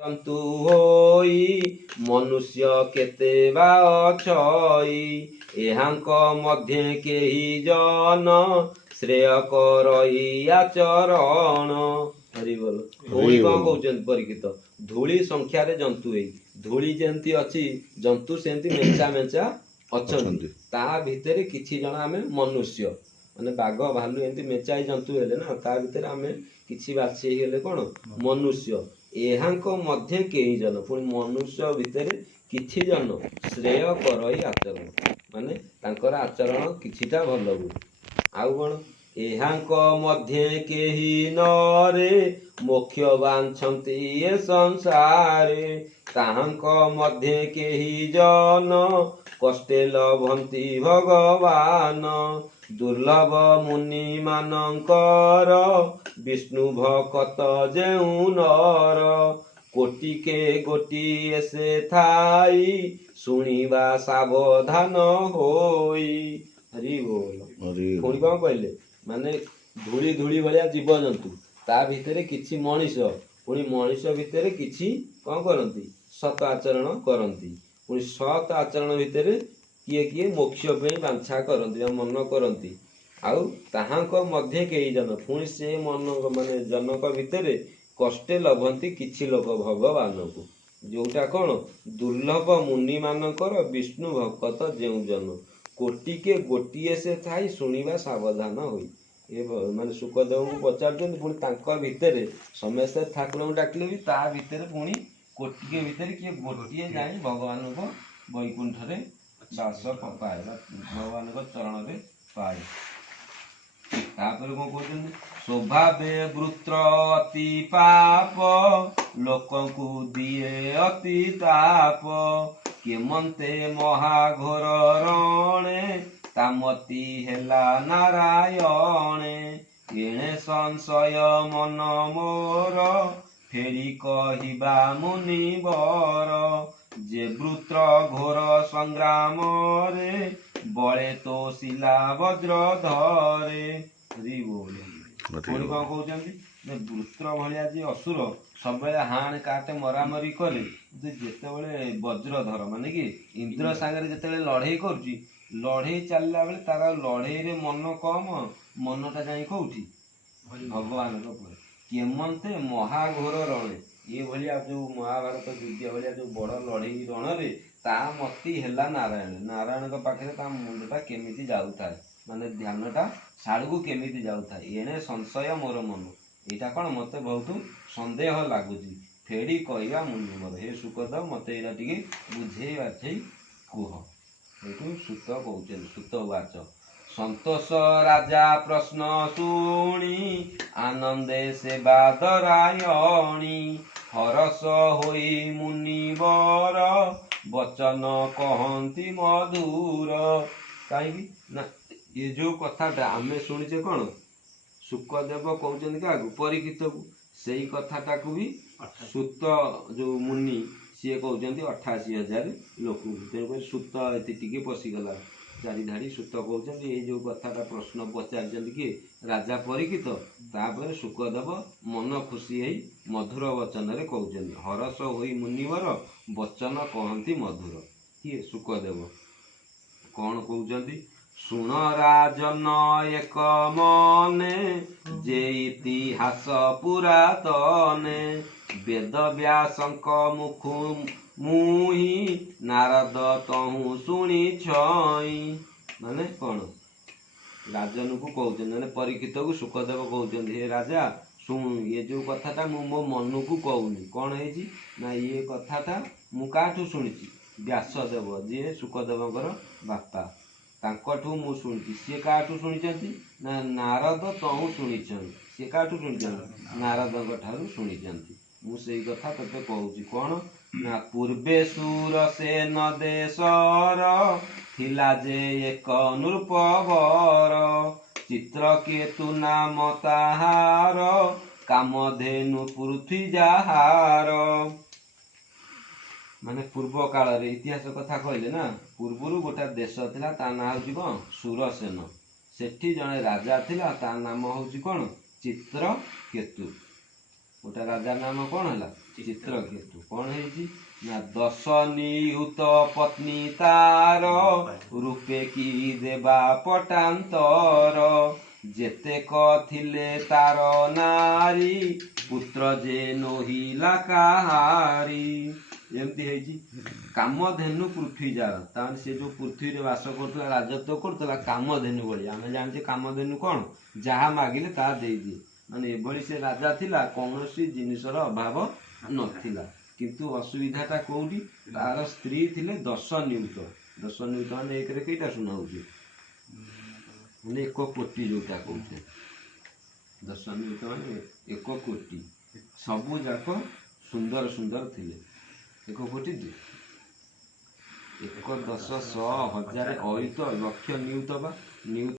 ଜନ୍ତୁ ହୋଇ ମନୁଷ୍ୟ କେତେ ବା ଅଛଇ, ଏହାଙ୍କ ମଧ୍ୟେ କେହି ଜନ ଶ୍ରେୟ କରଇ ଆଚରଣ। ହରିବୋଲ। ପୁଣି କଣ କହୁଛନ୍ତି ପରୀକ୍ଷିତ? ଧୂଳି ସଂଖ୍ୟାରେ ଜନ୍ତୁ ହେଇ, ଧୂଳି ଯେମିତି ଅଛି ଜନ୍ତୁ ସେମିତି ମେଞ୍ଚା ମେଞ୍ଚା ଅଛନ୍ତି, ତା ଭିତରେ କିଛି ଜଣ ଆମେ ମନୁଷ୍ୟ, ମାନେ ବାଘ ଭାଲୁ ଏମିତି ମେଞ୍ଚାଏ ଜନ୍ତୁ ହେଲେ ନା, ତା ଭିତରେ ଆମେ କିଛି ବାଛି ହେଇଗଲେ କଣ ମନୁଷ୍ୟ। ଏହାଙ୍କ ମଧ୍ୟ କେହି ଜନ, ପୁଣି ମନୁଷ୍ୟ ଭିତରେ କିଛି ଜନ ଶ୍ରେୟ କରଇ ଆଚରଣ, ମାନେ ତାଙ୍କର ଆଚରଣ କିଛିଟା ଭଲ ହୁଏ। ଆଉ କଣ? ଏହାଙ୍କ ମଧ୍ୟେ କେହି ନରେ ମୋକ୍ଷ ବାଞ୍ଛନ୍ତି ଏ ସଂସାରେ, ତାହାଙ୍କ ମଧ୍ୟେ କେହି ଜନ କଷ୍ଟେ ଲଭନ୍ତି ଭଗବାନ। ଦୁର୍ଲଭ ମୁନି ମାନଙ୍କର ବିଷ୍ଣୁ ଭକତ ଯେଉଁ ନର, କୋଟିକେ ଗୋଟିଏ ସେ ଥାଇ ଶୁଣିବା ସାବଧାନ ହୋଇ। ହରି ବୋଲ। ପୁଣି କଣ କହିଲେ? ମାନେ ଧୂଳି ଧୂଳି ଭଳିଆ ଜୀବଜନ୍ତୁ, ତା ଭିତରେ କିଛି ମଣିଷ, ପୁଣି ମଣିଷ ଭିତରେ କିଛି କଣ କରନ୍ତି? ସତ ଆଚରଣ କରନ୍ତି। ପୁଣି ସତ ଆଚରଣ ଭିତରେ କିଏ କିଏ ମୋକ୍ଷ ପାଇଁ ବାଞ୍ଛା କରନ୍ତି ବା ମନ କରନ୍ତି। ଆଉ ତାହାଙ୍କ ମଧ୍ୟ କେହି ଜନ, ପୁଣି ସେ ମନ ମାନେ ଜନକ ଭିତରେ କଷ୍ଟେ ଲଭନ୍ତି କିଛି ଲୋକ ଭଗବାନଙ୍କୁ, ଯୋଉଟା କଣ ଦୁର୍ଲଭ ମୁନି ମାନଙ୍କର ବିଷ୍ଣୁ ଭକତ ଯେଉଁ ଜନ, କୋଟିକେ ଗୋଟିଏ ସେ ଥାଇ ଶୁଣିବା ସାବଧାନ ହୋଇ। ଏ ମାନେ ଶୁକଦେବଙ୍କୁ ପଚାରୁଛନ୍ତି, ପୁଣି ତାଙ୍କ ଭିତରେ ସମସ୍ତେ ଠାକୁରଙ୍କୁ ଡାକିଲେ ବି ତା ଭିତରେ ପୁଣି କୋଟିକେ ଭିତରେ କିଏ ଗୋଟିଏ ଯାଇ ଭଗବାନଙ୍କ ବୈକୁଣ୍ଠରେ ବାସ ପାଏ ବା ଭଗବାନଙ୍କ ଚରଣରେ ପାଏ। ତାପରେ କଣ କହୁଛନ୍ତି? ସ୍ୱଭାବେ ବୃତ୍ର ଅତି ପାପ, ଲୋକଙ୍କୁ ଦିଏ ଅତି ତାପ, କେମନ୍ତେ ମହାଘୋର ରଣେ, ତାମତି ହେଲା ନାରାୟଣେ। ଏଣେ ସଂଶୟ ମନ ମୋର, ଫେରି କହିବା ମୁନିବର, ଯେ ବୃତ୍ର ଘୋର ସଂଗ୍ରାମରେ, ବଳେ ତୋଷିଲା ବଜ୍ର ଧରେ। ପୁଣି କଣ କହୁଛନ୍ତି? ବୃତ୍ର ଭଳିଆ ଯିଏ ଅସୁର ସବୁବେଳେ ହାଣ କାଟେ ମରାମରି କରେ, ଯେତେବେଳେ ବଜ୍ରଧର ମାନେ କି ଇନ୍ଦ୍ର ସାଙ୍ଗରେ ଯେତେବେଳେ ଲଢେଇ କରୁଛି, ଲଢେଇ ଚାଲିଲା ବେଳେ ତାର ଲଢେଇରେ ମନ କମ, ମନଟା ଯାଇ କୋଉଠି? ଭଗବାନଙ୍କ ଉପରେ। କେମନ୍ତେ ମହାଘୋର ରଣେ, ଏ ଭଳିଆ ଯୋଉ ମହାଭାରତ ଯୁଦ୍ଧ ଭଳିଆ ଯୋଉ ବଡ ଲଢେଇ ରଣରେ ତା ମତି ହେଲା ନାରାୟଣ, ନାରାୟଣଙ୍କ ପାଖରେ ତା ମୁଣ୍ଡଟା କେମିତି ଯାଉଥାଏ, ମାନେ ଧ୍ୟାନଟା ସାଡକୁ କେମିତି ଯାଉଥାଏ। ଏଣେ ସଂଶୟ ମୋର ମନ, ଏଇଟା କଣ ମତେ ବହୁତ ସନ୍ଦେହ ଲାଗୁଛି, ଫେରି କହିବା ମୁନି ମୋର। ହେ ଶୁକଦେବ, ମତେ ଏଇଟା ଟିକେ ବୁଝେଇ ବାଝେଇ କୁହ। ଏଇଠୁ ସୁତ କହୁଛନ୍ତି, ସୁତ ବାଚ। ସନ୍ତୋଷ ରାଜା ପ୍ରଶ୍ନ ଶୁଣି, ଆନନ୍ଦେ ସେବା ଦରାୟଣୀ, ହରସ ହୋଇ ମୁନିବର, ବଚନ କହନ୍ତି ମଧୁର। କାହିଁକି ନା ଏ ଯୋଉ କଥାଟା ଆମେ ଶୁଣିଛେ କଣ, ଶୁକଦେବ କହୁଛନ୍ତି କାହାକୁ? ପରୀକ୍ଷିତକୁ। ସେଇ କଥାଟାକୁ ବି ସୁତ ଯୋଉ ମୁନି ସିଏ କହୁଛନ୍ତି 88,000 ଲୋକଙ୍କୁ। ତେଣୁକରି ସୁତ ଏଠି ଟିକେ ପଶିଗଲା ଚାରିଧାଡି। ସୁତ କହୁଛନ୍ତି ଏଇ ଯୋଉ କଥାଟା ପ୍ରଶ୍ନ ପଚାରିଛନ୍ତି କିଏ? ରାଜା ପରୀକ୍ଷିତ। ତାପରେ ଶୁକଦେବ ମନ ଖୁସି ହେଇ ମଧୁର ବଚନରେ କହୁଛନ୍ତି, ହରସ ହୋଇ ମୁନିବର, ବଚନ କହନ୍ତି ମଧୁର। କିଏ? ଶୁକଦେବ। କଣ କହୁଛନ୍ତି? ଶୁଣ ରାଜନ ଏକ ମନେ, ଯେ ଇତିହାସ ପୁରାତନେ, ବେଦ ବ୍ୟାସଙ୍କ ମୁଖୁ ମୁହିଁ, ନାରଦ ତହୁଁ ଶୁଣିଛଇ। ମାନେ କଣ? ରାଜନକୁ କହୁଛନ୍ତି, ମାନେ ପରୀକ୍ଷିତକୁ ଶୁକଦେବ କହୁଛନ୍ତି, ହେ ରାଜା ଶୁଣୁ, ଏ ଯୋଉ କଥାଟା ମୁଁ ମୋ ମନକୁ କହୁନି। କଣ ହେଇଛି ନା ଇଏ କଥାଟା ମୁଁ କାହାଠୁ ଶୁଣିଛି? ବ୍ୟାସଦେବ, ଯିଏ ଶୁକଦେବଙ୍କର ବାପା, ତାଙ୍କଠୁ ମୁଁ ଶୁଣିଛି। ସିଏ କାହାଠୁ ଶୁଣିଛନ୍ତି? ନା ନାରଦ ତହୁଁ ଶୁଣିଛନ୍ତି। ସିଏ କାହାଠୁ ଶୁଣିଛନ୍ତି? ନାରଦଙ୍କ ଠାରୁ ଶୁଣିଛନ୍ତି। ମୁଁ ସେଇ କଥା ତତେ କହୁଛି। କଣ ନା ପୂର୍ବେ ସୁରସେନ ଦେଶର, ଥିଲା ଯେ ଏକ ନୃପବର, ଚିତ୍ରକେତୁ ନାମ ତାହାର, କାମଧେନୁ ପୃଥ୍ୱୀ ଯାହାର। ମାନେ ପୂର୍ବ କାଳରେ ଇତିହାସ କଥା କହିଲେ ନା, ପୂର୍ବରୁ ଗୋଟେ ଦେଶ ଥିଲା, ତା ନାଁ ହଉଛି କଣ? ସୁରସେନ। ସେଠି ଜଣେ ରାଜା ଥିଲା, ତା ନାମ ହଉଛି କଣ? ଚିତ୍ରକେତୁ। ଗୋଟେ ରାଜା ନାମ କଣ ହେଲା? ଚିତ୍ରକେତୁ କଣ ହେଇଛି ନା 10 ନିୟୁତ ପତ୍ନୀ ତାର ରୂପେ କି ଦେବା ପଟାନ୍ତର ଯେତେକ ଥିଲେ ତାର ନାରୀ ପୁତ୍ର ଯେ ନୋହିଲା କାହାରି ଏମିତି ହେଇଛି। କାମଧେନୁ ପୃଥ୍ୱୀ ଯାର ତାମାନେ ସେ ଯୋଉ ପୃଥ୍ୱୀରେ ବାସ କରୁଥିଲା ରାଜତ୍ୱ କରୁଥିଲା କାମଧେନୁ ଭଳି। ଆମେ ଜାଣିଛେ କାମଧେନୁ କଣ ଯାହା ମାଗିଲେ ତାହା ଦେଇଦିଏ। ମାନେ ଏଭଳି ସେ ରାଜା ଥିଲା କୌଣସି ଜିନିଷର ଅଭାବ ନଥିଲା। କିନ୍ତୁ ଅସୁବିଧାଟା କୋଉଠି ତାର ସ୍ତ୍ରୀ ଥିଲେ 10 ନିୟୁତ। 10 ନିୟୁତ ମାନେ ଏକରେ କେଇଟା ଶୂନ ହଉଛି ମାନେ 1 କୋଟି ଯୋଉଟା କହୁଛେ 10 ନିୟୁତ ମାନେ 1 କୋଟି ସବୁ ଯାକ ସୁନ୍ଦର ସୁନ୍ଦର ଥିଲେ। 1 କୋଟି 1 10 100 1000 ଅୟୁତ ଲକ୍ଷ ନିୟୁତ ବା ନିୟୁତ